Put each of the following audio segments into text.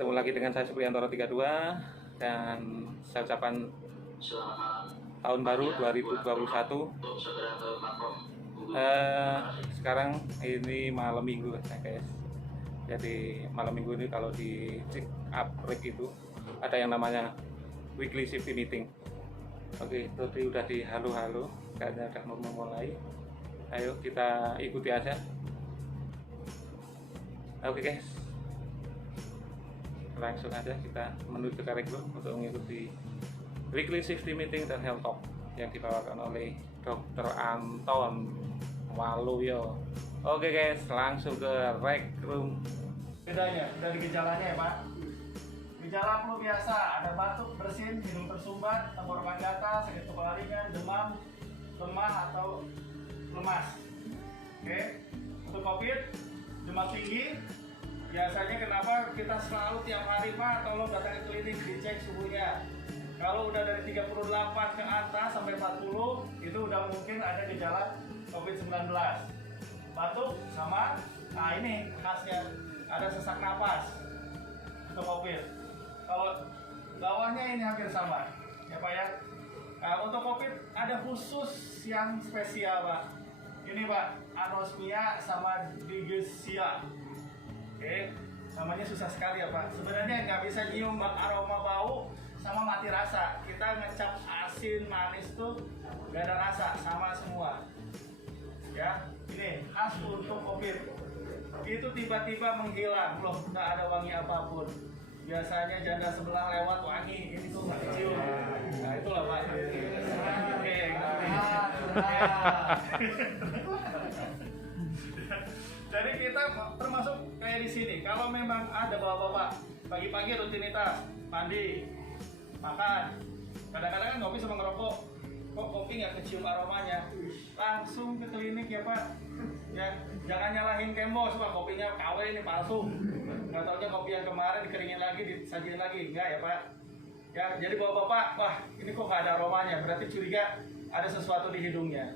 Ketemu lagi dengan saya Supriyantoro 32 dan saya ucapkan tahun baru 2021. Sekarang ini malam minggu guys. Jadi malam minggu ini kalau di check up rate itu ada yang namanya weekly safety meeting. Oke, tadi udah di halo-halo, kayaknya udah mau memulai. Ayo kita ikuti aja. Oke guys, langsung aja kita menuju ke Rekrut untuk mengikuti weekly safety meeting dan health talk yang dibawakan oleh Dr. Anton Waluyo. Oke guys, langsung ke Rekrut. Bedanya dari gejalanya ya Pak. Gejala flu biasa, ada batuk, bersin, hidung tersumbat, tenggorokan gatal, sakit kepala ringan, demam, lemah atau lemas. Oke. Untuk COVID, demam tinggi. Biasanya kenapa kita selalu tiap hari Pak tolong datang ke klinik dicek suhunya. Kalau udah dari 38 ke atas sampai 40 itu udah mungkin ada gejala COVID-19. Batuk sama, nah ini khasnya ada sesak napas untuk COVID. Kalau bawahnya ini hampir sama ya Pak ya. Nah, untuk COVID ada khusus yang spesial Pak. Ini Pak, anosmia sama digesia. Oke, namanya susah sekali ya Pak. Sebenarnya nggak bisa nyium aroma bau sama mati rasa. Kita ngecap asin manis tuh nggak ada rasa, sama semua. Ya, ini khas untuk COVID. Itu tiba-tiba menghilang, loh nggak ada wangi apapun. Biasanya janda sebelah lewat wangi, ini tuh nggak kecium. Nah itulah Pak. Oke, jadi kita termasuk kayak di sini. Kalau memang ada bapak-bapak pagi-pagi rutinitas mandi, makan, kadang-kadang kan kopi sama ngerokok, kok kopi nggak kecium aromanya, langsung ke klinik ya Pak. Ya, jangan nyalahin kembos Pak, kopinya KW ini palsu. Nggak taunya kopi yang kemarin dikeringin lagi, disajin lagi, enggak ya Pak. Ya, jadi bapak-bapak, wah ini kok nggak ada aromanya, berarti curiga ada sesuatu di hidungnya.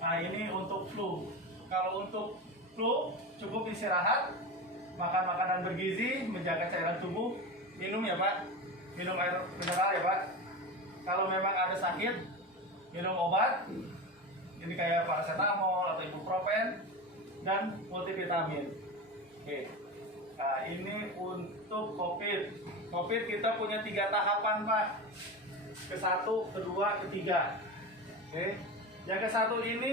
Nah ini untuk flu. Kalau untuk flu cukup istirahat, makan makanan bergizi, menjaga cairan tubuh, minum ya Pak, minum air mineral ya Pak. Kalau memang ada sakit, minum obat. Ini kayak paracetamol atau ibuprofen dan multivitamin. Oke. Nah ini untuk COVID. COVID kita punya 3 tahapan Pak. Ke-1, ke-2, ke-3. Oke. Yang ke-1 ini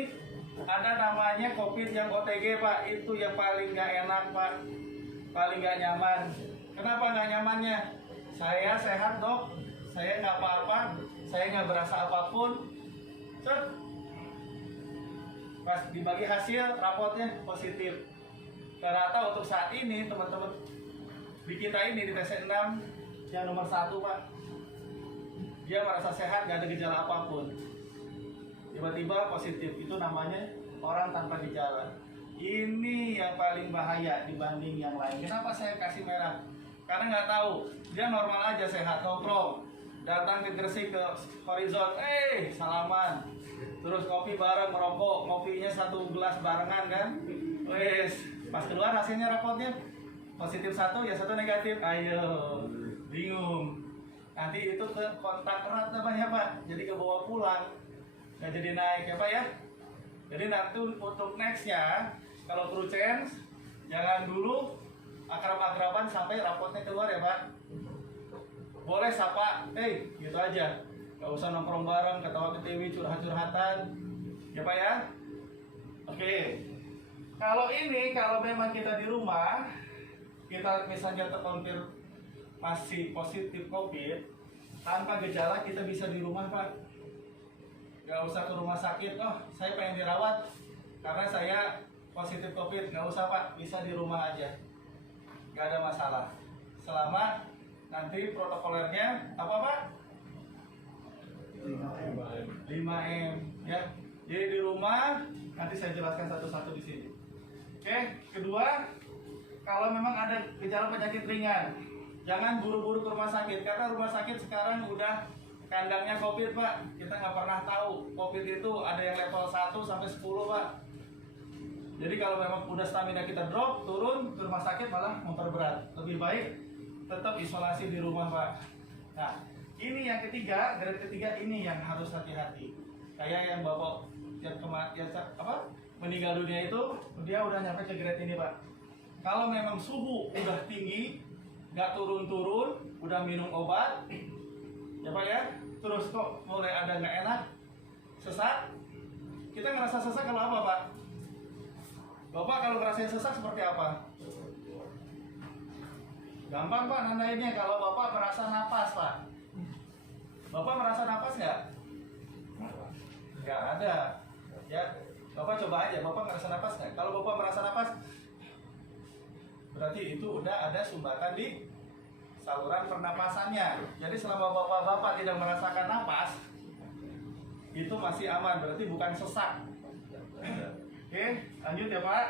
ada namanya COVID yang OTG Pak. Itu yang paling nggak enak Pak, paling nggak nyaman. Kenapa nggak nyamannya? Saya sehat dok, saya nggak apa-apa, saya nggak berasa apapun. Cet. Pas dibagi hasil raportnya positif. Ternyata untuk saat ini teman-teman di kita ini di TC6 yang nomor 1 Pak, dia merasa sehat, nggak ada gejala apapun. Tiba-tiba positif, itu namanya orang tanpa gejala. Ini yang paling bahaya dibanding yang lain. Kenapa saya kasih merah? Karena nggak tahu, dia normal aja sehat, nongkrong, datang ke Gresik ke Horizon, salaman, terus kopi bareng, merokok, kopinya 1 gelas barengan kan, wes, pas keluar hasilnya raportnya positif 1 ya 1 negatif, ayo, bingung. Nanti itu ke kontak erat namanya Pak, jadi kebawa pulang. Nggak jadi naik ya Pak ya. Jadi nanti untuk nextnya kalau crew change jangan dulu akrab-akraban sampai raportnya keluar ya Pak. Boleh sapa, gitu aja. Nggak usah nongkrong bareng, ketawa ketiwi, curhat-curhatan ya Pak ya. Oke. Kalau memang kita di rumah, kita misalnya terkonfirmasi positif COVID tanpa gejala, kita bisa di rumah Pak. Gak usah ke rumah sakit, saya pengen dirawat karena saya positif COVID, gak usah Pak, bisa di rumah aja, gak ada masalah. Selama nanti protokolernya apa Pak? 5M ya. Jadi di rumah nanti saya jelaskan satu-satu di sini. Oke, kedua, kalau memang ada gejala penyakit ringan, jangan buru-buru ke rumah sakit karena rumah sakit sekarang udah kandangnya COVID Pak, kita nggak pernah tahu COVID itu ada yang level 1 sampai 10 Pak. Jadi kalau memang udah stamina kita drop, turun ke rumah sakit malah memperberat. Lebih baik tetap isolasi di rumah, Pak. Nah, ini yang ketiga, grade ketiga ini yang harus hati-hati. Kayak yang Bapak meninggal dunia itu, dia udah nyampe ke grade ini, Pak. Kalau memang suhu udah tinggi, nggak turun-turun, udah minum obat, ya Pak ya, terus kok mulai ada nggak enak, sesak. Kita ngerasa sesak kalau apa, Pak? Bapak kalau ngerasain sesak seperti apa? Gampang, Pak, nandainnya kalau Bapak merasa napas, Pak. Bapak merasa napas nggak? Nggak ada. Ya, Bapak coba aja, Bapak ngerasa napas nggak? Kalau Bapak merasa napas, berarti itu udah ada sumbatan di saluran pernapasannya. Jadi selama Bapak tidak merasakan napas, itu masih aman, berarti bukan sesak. Oke, lanjut ya Pak.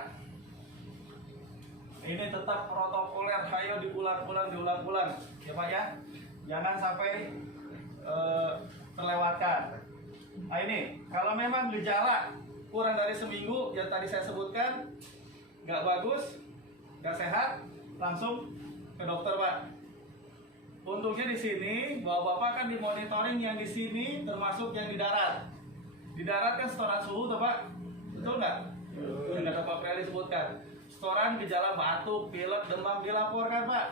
Ini tetap protokoler, ayo diulang-ulang ya Pak ya. Jangan sampai terlewatkan. Nah ini, kalau memang gejala kurang dari seminggu yang tadi saya sebutkan, nggak bagus, nggak sehat, langsung ke dokter Pak. Untungnya di sini bahwa Bapak kan dimonitoring yang di sini termasuk yang di darat. Di darat kan setoran suhu tuh Pak, betul nggak? Yang kata Pak Preli sebutkan, setoran gejala batuk, pilek, demam dilaporkan Pak.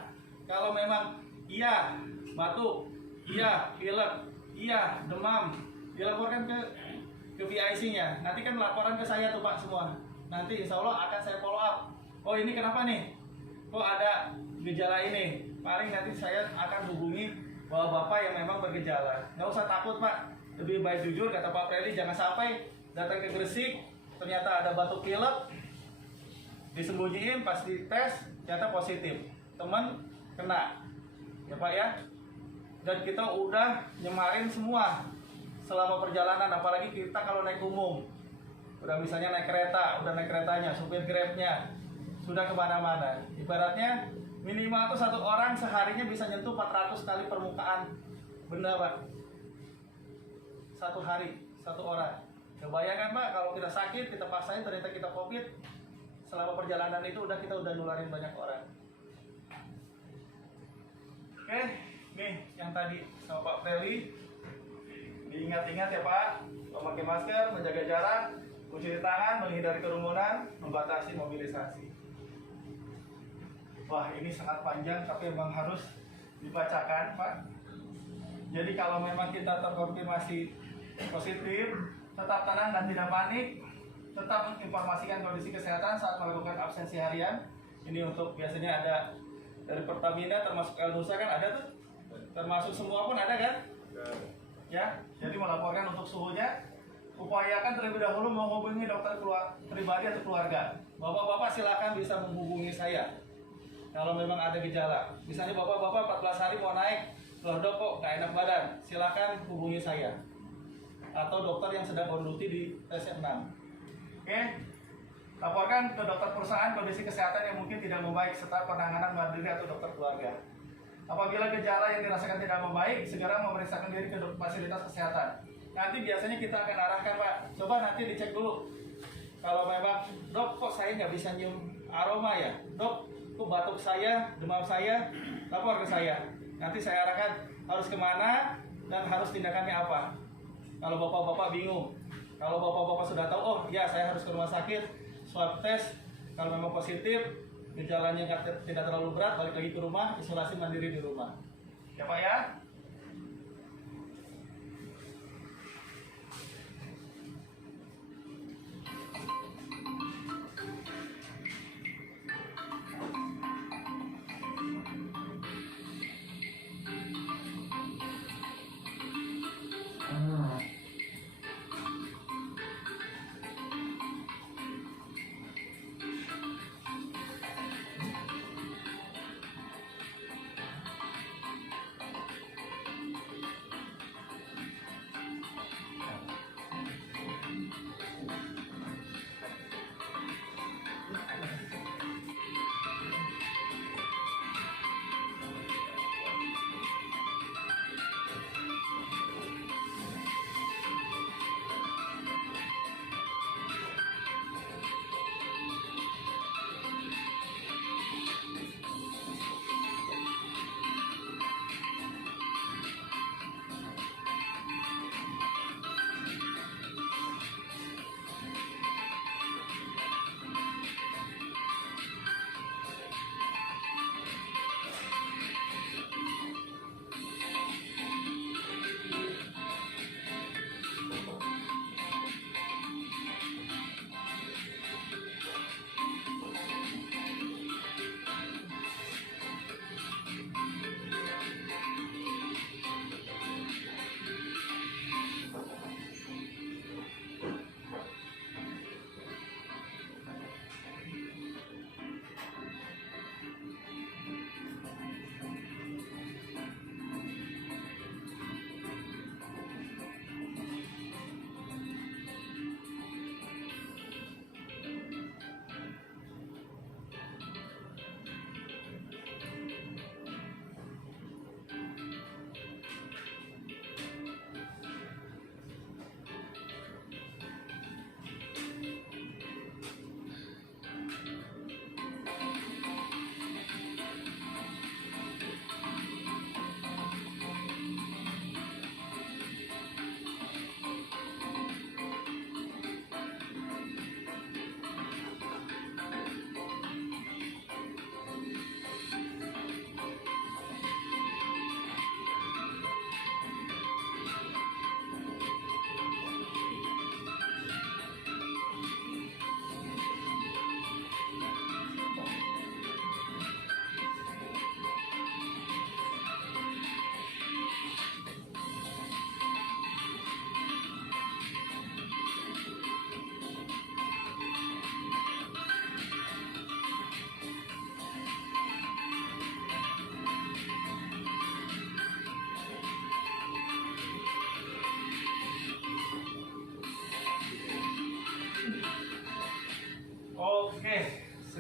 Kalau memang iya batuk, iya pilek, iya demam, dilaporkan ke PIC-nya. Nanti kan laporan ke saya tuh Pak semua. Nanti insya Allah akan saya follow up. Oh ini kenapa nih? Kok ada gejala ini? Paling nanti saya akan hubungi bahwa Bapak yang memang bergejala. Nggak usah takut Pak. Lebih baik jujur kata Pak Preli, jangan sampai datang ke Gresik ternyata ada batuk pilek, disembunyiin pas dites ternyata positif. Teman kena. Ya Pak ya. Dan kita udah nyemarin semua selama perjalanan, apalagi kita kalau naik umum. Udah misalnya naik kereta, udah naik keretanya, supir Grabnya, sudah kemana-mana. Ibaratnya minimal tuh satu orang seharinya bisa nyentuh 400 kali permukaan benda Pak. Satu hari, satu orang. Kebayangkan Pak, kalau kita sakit, kita paksain ternyata kita COVID, selama perjalanan itu kita udah nularin banyak orang. Oke, nih yang tadi sama Pak Preli, diingat-ingat ya Pak, memakai masker, menjaga jarak, mencuci tangan, menghindari kerumunan, membatasi mobilisasi. Wah ini sangat panjang tapi memang harus dibacakan Pak. Jadi kalau memang kita terkonfirmasi positif, tetap tenang dan tidak panik. Tetap informasikan kondisi kesehatan saat melakukan absensi harian. Ini untuk biasanya ada dari Pertamina termasuk El Nusa kan ada tuh. Termasuk semua pun ada kan? Ya, jadi melaporkan untuk suhunya. Upayakan terlebih dahulu menghubungi dokter pribadi atau keluarga. Bapak-bapak silakan bisa menghubungi saya kalau memang ada gejala. Misalnya bapak-bapak 14 hari mau naik, loh dok kok nggak enak badan, silakan hubungi saya atau dokter yang sedang on duty di TC6. Oke, laporkan ke dokter perusahaan kondisi kesehatan yang mungkin tidak membaik serta penanganan mandiri atau dokter keluarga. Apabila gejala yang dirasakan tidak membaik, segera memeriksakan diri ke fasilitas kesehatan. Nanti biasanya kita akan arahkan Pak, coba nanti dicek dulu. Kalau memang, dok kok saya nggak bisa nyium aroma ya, dok kok batuk saya, demam saya, lapor ke saya. Nanti saya arahkan harus kemana dan harus tindakannya apa. Kalau bapak-bapak bingung, kalau bapak-bapak sudah tahu, oh ya saya harus ke rumah sakit, swab test, kalau memang positif, gejalanya tidak terlalu berat, balik lagi ke rumah, isolasi mandiri di rumah. Ya Pak ya?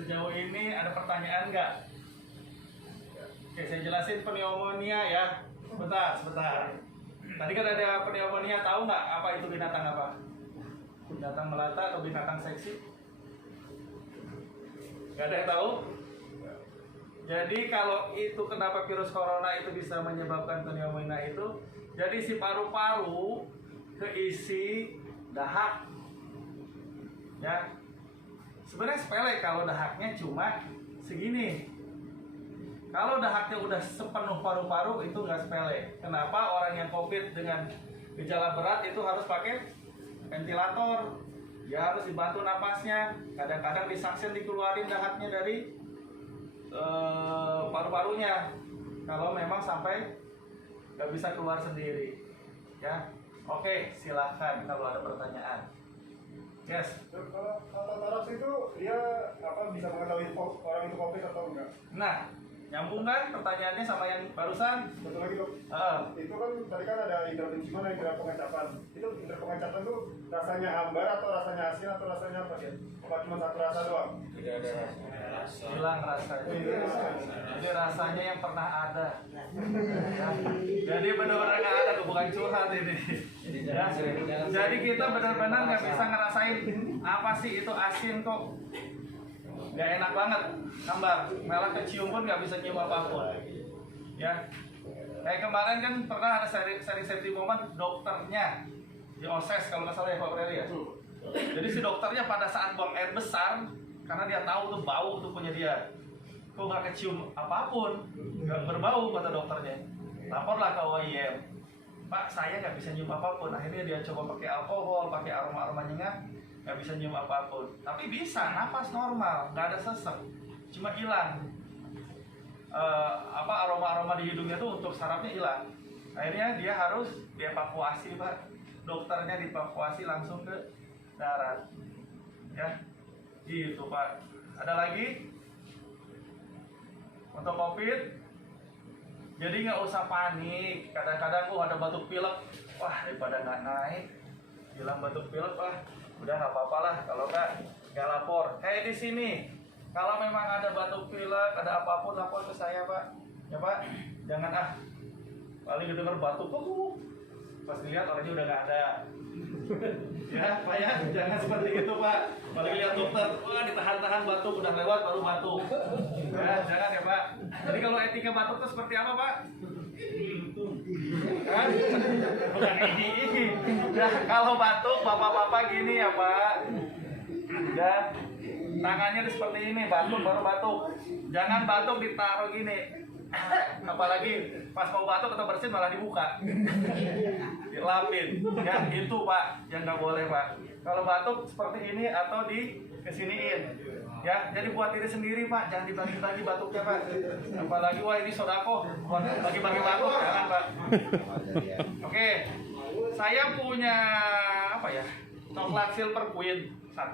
Sejauh ini ada pertanyaan nggak? Oke, saya jelasin pneumonia ya. Sebentar. Tadi kan ada pneumonia, tahu nggak apa itu binatang apa? Binatang melata atau binatang seksi? Nggak ada yang tahu? Jadi kalau itu kenapa virus corona itu bisa menyebabkan pneumonia itu? Jadi si paru-paru keisi dahak. Ya. Sebenarnya sepele kalau dahaknya cuma segini. Kalau dahaknya udah sepenuh paru-paru itu nggak sepele. Kenapa orang yang COVID dengan gejala berat itu harus pakai ventilator? Dia harus dibantu napasnya. Kadang-kadang disaksin dikeluarin dahaknya dari paru-parunya. Kalau memang sampai nggak bisa keluar sendiri. Ya, oke, silahkan kalau ada pertanyaan. Yes. Kalau Tatarak itu dia bisa mengetahui orang itu COVID atau enggak? Nah, nyambung kan pertanyaannya sama yang barusan? Betul lagi dok. Itu kan tadi kan ada indera penciuman dan indera pengecapan. Itu indera pengecapan tuh rasanya hambar atau rasanya asin atau rasanya apa dia? Apa cuma satu rasa doang? Tidak ada rasa. Hilang rasanya. Jadi rasanya yang pernah ada. Ya. Jadi benar-benar nggak ada, bukan curhat ini. Ya. Jadi kita benar-benar nggak bisa ngerasain apa sih itu asin kok. Nggak enak banget, hambar. Malah kecium pun nggak bisa nyium apapun. Ya. Kayak kemarin kan pernah ada seri safety moment dokternya di OSES kalau nggak salah ya Pak Preli ya. Jadi si dokternya pada saat buang air besar, karena dia tahu tuh bau tuh punya dia, kok nggak kecium apapun, nggak berbau kata dokternya. Laporlah ke OIM, Pak saya nggak bisa nyium apapun. Akhirnya dia coba pakai alkohol, pakai aroma nyengat, nggak bisa nyium apapun. Tapi bisa, napas normal, nggak ada sesek, cuma hilang. Aroma di hidungnya tuh untuk sarafnya hilang. Akhirnya dia harus dievakuasi Pak, dokternya dievakuasi langsung ke darat. Ya, gitu Pak. Ada lagi untuk COVID? Jadi nggak usah panik. Kadang-kadang ada batuk pilek, wah daripada nggak naik, bilang batuk pilek, wah udah nggak apa-apa lah. Kalau nggak lapor. Kayak di sini, kalau memang ada batuk pilek, ada apapun lapor ke saya Pak. Ya Pak, jangan paling denger batuk, pas lihat orangnya udah nggak ada. Ya Pak ya, jangan seperti itu Pak. Kalau lihat dokter, wah ditahan-tahan batuk, udah lewat baru batuk. Ya, jangan ya Pak. Jadi kalau etika batuk itu seperti apa Pak? Kan? Bukan ini. Ya, kalau batuk bapak-bapak gini ya Pak. Ya, tangannya seperti ini, batuk baru batuk. Jangan batuk ditaruh gini. Apalagi pas mau batuk atau bersin malah dibuka, dilapin. Ya itu Pak yang nggak boleh Pak. Kalau batuk seperti ini atau kesiniin. Ya, jadi buat diri sendiri Pak, jangan dibagi-bagi batuknya Pak. Apalagi wah ini sodako, bagi-bagi batuk jangan Pak. Oke, saya punya coklat silver queen 1.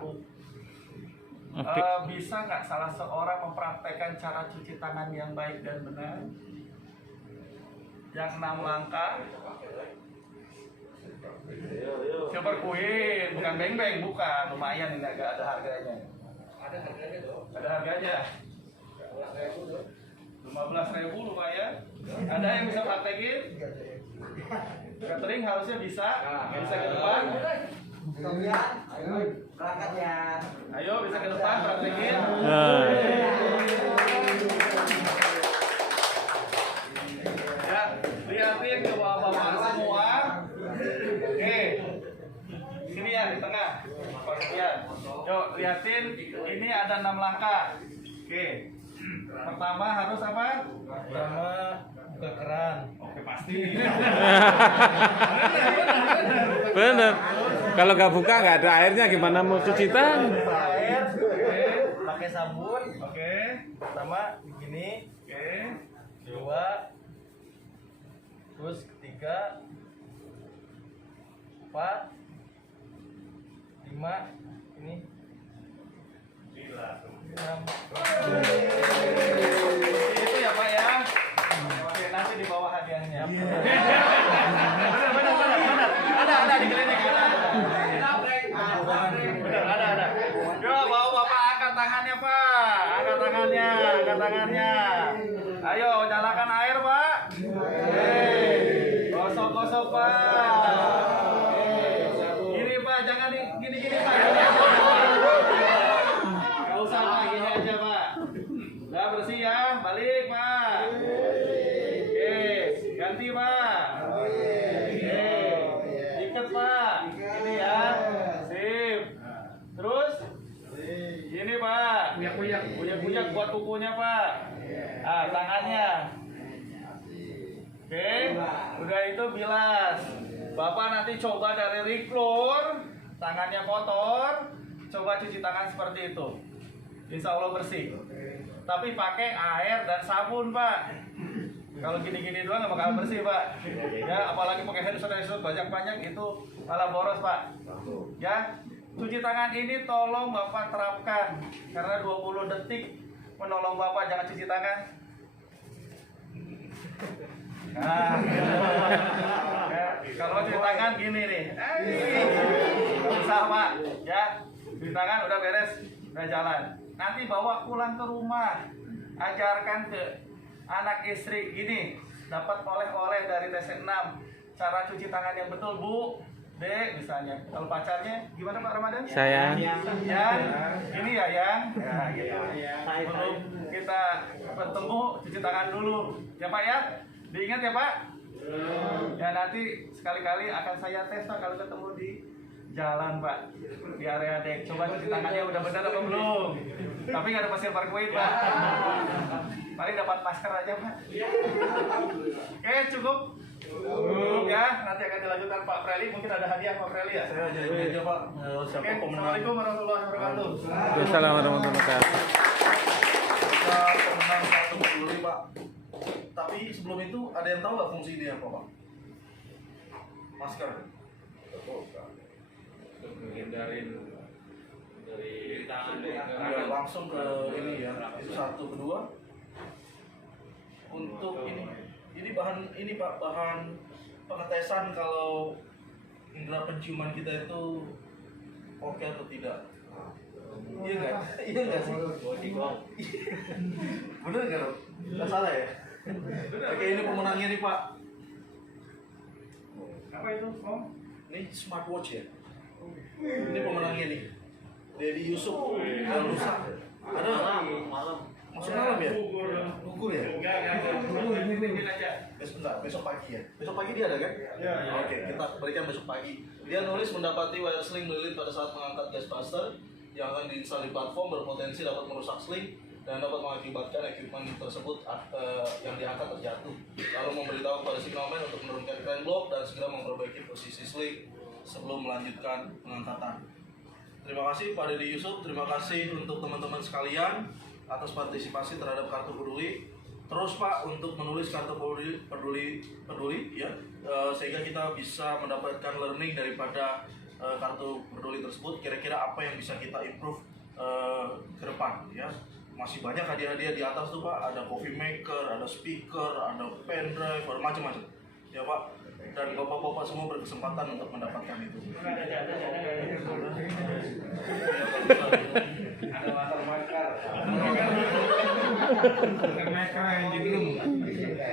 Bisa nggak salah seorang mempraktekkan cara cuci tangan yang baik dan benar? Yang 6 langkah. Silver queen, bukan beng-beng, bukan. Lumayan ini agak ada harganya. Ada harganya dong. Ada harganya. 15.000 lumayan. Ada yang bisa praktekin? Catering harusnya bisa. Bisa ke depan. Ayo berangkat ya. Ayo bisa ke depan praktekin. Ya, lihatin ke bawah-bawah semua. Oke. Sini ya di tengah. Perhatian. Yuk lihatin, ini ada 6 langkah. Oke. Pertama harus apa? Pertama buka keran. Oke pasti. Bener. Kalau nggak buka nggak ada airnya gimana mau cuci tangan? Air, pakai sabun. Oke. Pertama begini, Oke. 2, terus ketiga, 4, 5, ini 6. Itu ya Pak ya. Oke, nanti di bawah hadiahnya. Benar. Ada di klinik. Benar, ada. Yuk, bawa Bapak angkat tangannya Pak. tangannya, angkat tangannya. Ayo nyalakan air Pak. Gosok-gosok Pak. Gini Pak, jangan gini-gini Pak. Gak usah Pak, gini aja Pak. Udah bersih ya, balik Pak. Oke, ganti Pak. Oke, ikat Pak. Ini ya, sip. Terus, ini Pak. Kuyak-kuyak buat kukunya Pak. Ah, tangannya. Oke, udah itu bilas. Bapak nanti coba dari Riklur, tangannya kotor, coba cuci tangan seperti itu. Insya Allah bersih. Tapi pakai air dan sabun Pak. Kalau gini-gini doang nggak bakal bersih Pak. Ya, apalagi pakai hand sanitizer banyak-banyak itu malah boros Pak. Ya, cuci tangan ini tolong Bapak terapkan karena 20 detik menolong Bapak. Jangan cuci tangan. Nah, gitu. Ya, kalau cuci tangan gini nih. Nggak usah Pak. Ya, cuci tangan udah beres, udah jalan. Nanti bawa pulang ke rumah, ajarkan ke anak istri gini, dapat oleh-oleh dari TC6 cara cuci tangan yang betul Bu, Dek misalnya. Kalau pacarnya gimana Pak Ramadan? Sayang. Yang ini ya yang, ya, gitu. Sebelum kita bertemu cuci tangan dulu, ya Pak ya. Diingat ya Pak. Ya nanti sekali-kali akan saya tes Pak kalau ketemu di jalan Pak, di area dek. Coba cuci tangannya udah benar apa belum? Tapi nggak ada pasir parkway Pak. Paling dapat masker aja Pak. Oke cukup. Cukup ya. Nanti akan dilanjutkan Pak Preli. Mungkin ada hadiah Pak Preli ya. Saya aja Pak. Oke. Assalamualaikum warahmatullahi wabarakatuh. Assalamualaikum warahmatullahi wabarakatuh. Kita pemenang kartu peduli Pak. Tapi sebelum itu ada yang tahu nggak fungsi ini apa Pak? Masker. Menghindarin dari tangan Ya, langsung ke ini ya. Itu satu, kedua. Untuk ini bahan ini Pak, bahan pengetesan kalau indera penciuman kita itu oke atau tidak. Iya nggak? Iya nggak sih? Bener nggak? Nggak salah ya? Oke, ini pemenangnya nih Pak. Apa itu Om? Ini smartwatch ya. Ini pemenangnya nih. Dedi Yusuf. Kalau rusak. Ada malam. Masuk malam ya? Gugur ya? Besok pagi ya? Besok pagi dia ada kan? Ya. Oke, kita berikan besok pagi. Dia nulis mendapati wire sling melilit pada saat mengangkat gas buster yang akan diinstal di platform berpotensi dapat merusak sling dan dapat mengakibatkan equipment tersebut yang diangkat terjatuh. Lalu memberitahu kepada signalman untuk menurunkan crane block dan segera memperbaiki posisi sling sebelum melanjutkan pengangkatan. Terima kasih Pak Dedi Yusuf, terima kasih untuk teman-teman sekalian atas partisipasi terhadap kartu peduli. Terus Pak untuk menulis kartu peduli ya, sehingga kita bisa mendapatkan learning daripada kartu peduli tersebut. Kira-kira apa yang bisa kita improve ke depan ya. Masih banyak hadiah-hadiah di atas tuh Pak, ada coffee maker, ada speaker, ada pen drive, ada macam-macam ya Pak. Dan bapak-bapak semua berkesempatan untuk mendapatkan itu. Ada latar makar.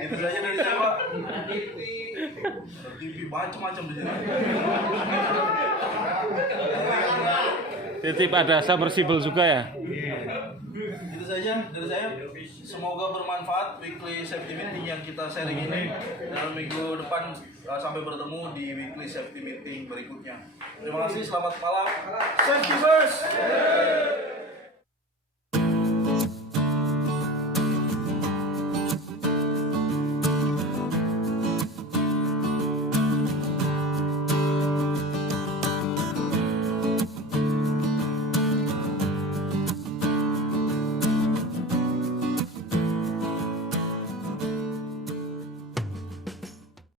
Itu saja dari saya Pak. TV macam-macam di sini. Titip ada submersible juga ya? Itu saja dari saya. Semoga bermanfaat weekly safety meeting yang kita sharing ini. Dan minggu depan sampai bertemu di weekly safety meeting berikutnya. Terima kasih, selamat malam. Safety first.